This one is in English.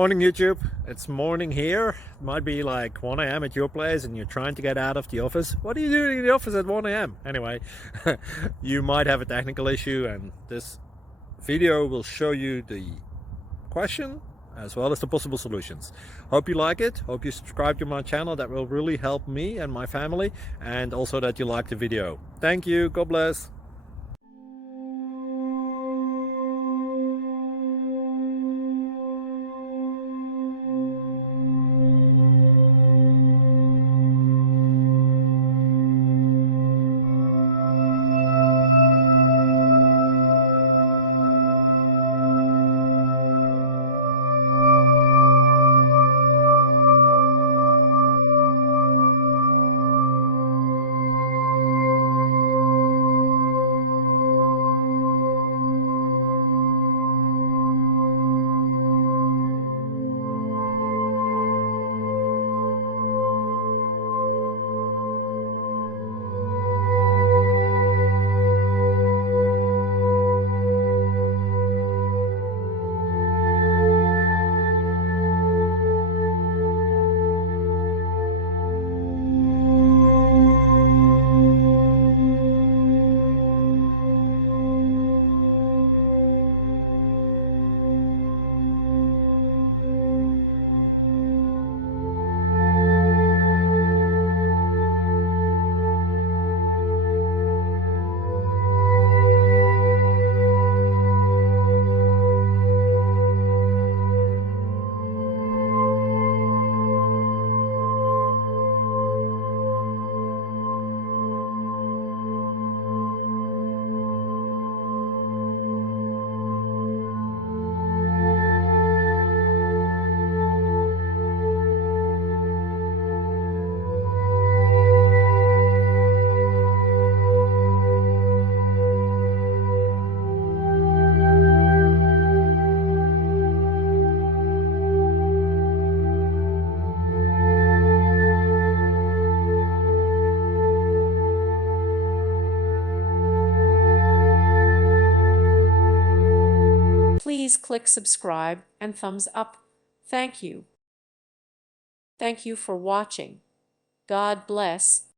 Morning YouTube, it's morning here. It might be like 1 a.m. at your place and you're trying to get out of the office. What are you doing in the office at 1 a.m.? Anyway, you might have a technical issue and this video will show you the question as well as the possible solutions. Hope you like it, hope you subscribe to my channel. That will really help me and my family, and also that you like the video. Thank you, God bless. Please click subscribe and thumbs up. Thank you. Thank you for watching. God bless.